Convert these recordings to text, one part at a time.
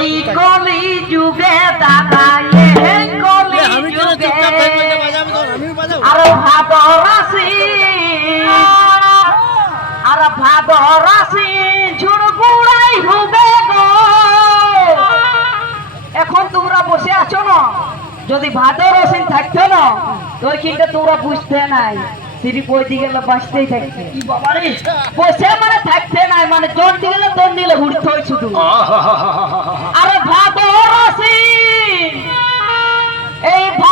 এই কলি যুগে এই কলি যুগে আর হবে গো। এখন তোমরা বসে আছো না? যদি ভাদ রসিন থাকতো না তো ওইখানটা তোমরা বুঝতে নাই। সিঁড়ি বইতে গেলে বাঁচতেই রে? বসে মানে থাকছে না মানে চড়তে গেলে তোর নিলে ঘুরতে হয় শুধু। আরে ভাত এই ভাদ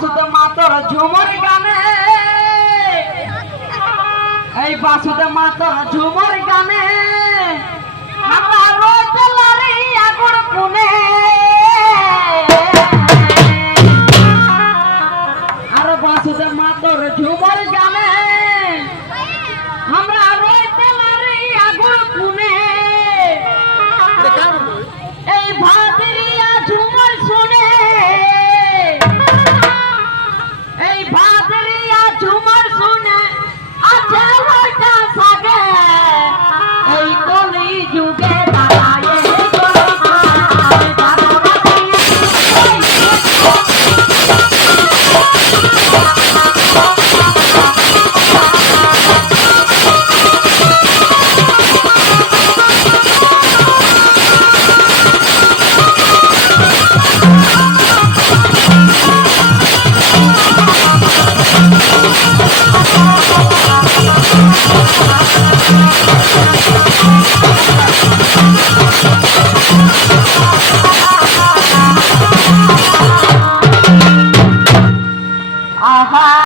বাসুতে মাতর ঝুমর গানে। এই বাসুদে মাতর ঝুমর গানে